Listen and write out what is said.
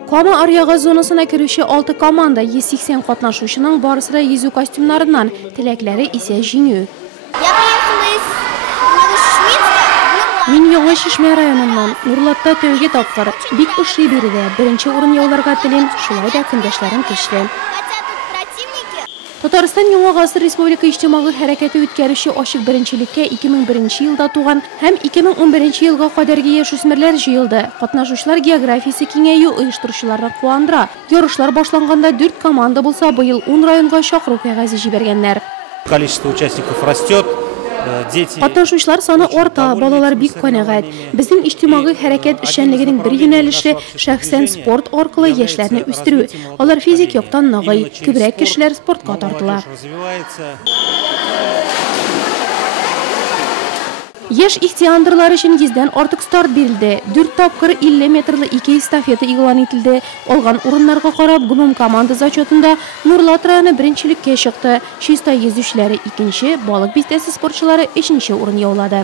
Koma Aryaga zonasına kiruvchi 6 komanda 180 qatnashuvchining borisida yüzü kostyumlaridan, tilaklari ise jinyu. Men Yo'g'on Shishma rayonidan Nurlatda to'yga topqir, Big Ushli berida birinchi o'rin yo'llarga tilim, shulayda kundashlarim kechdi. Tatariston Yangi G'asr Respublika ijtimoiy harakati o'tkazuvchi ochiq birinchilikka 2001-yilda tug'an ham 2011-yilga qadargi yosh o'smirlar yig'ildi. Qatnashuvchilar geografiyasi kengayib, uyushtiruvchilarni quvondira. Yarışlar boshlanganda 4 komanda bo'lsa, bu yil 10 rayonga chaqiruv qog'ozi jiberganlar. Количество участников растет. Qatnashuvchilar soni orta, bolalar bek qanoat. Bizning ijtimoiy harakat ishchanligining bir yo'nalishi shaxsan sport orqali yoshlarni o'stiruv. Ular fizik yoqdan nog'ay, ko'proq kishilar sportga tortilar. Yosh ixtiyorlar uchun 100 dan ortiq start berildi. 4 topqir 50 metrli 2 estafeta e'lon etildi. Olgan o'rinlarga qarab gumum komanda zachotida Nurlat rayoni birinchilikka chiqdi. Shista yüzücülari ikkinchi, Baliq bitasi sportchilari 3-o'rin yo'lladi.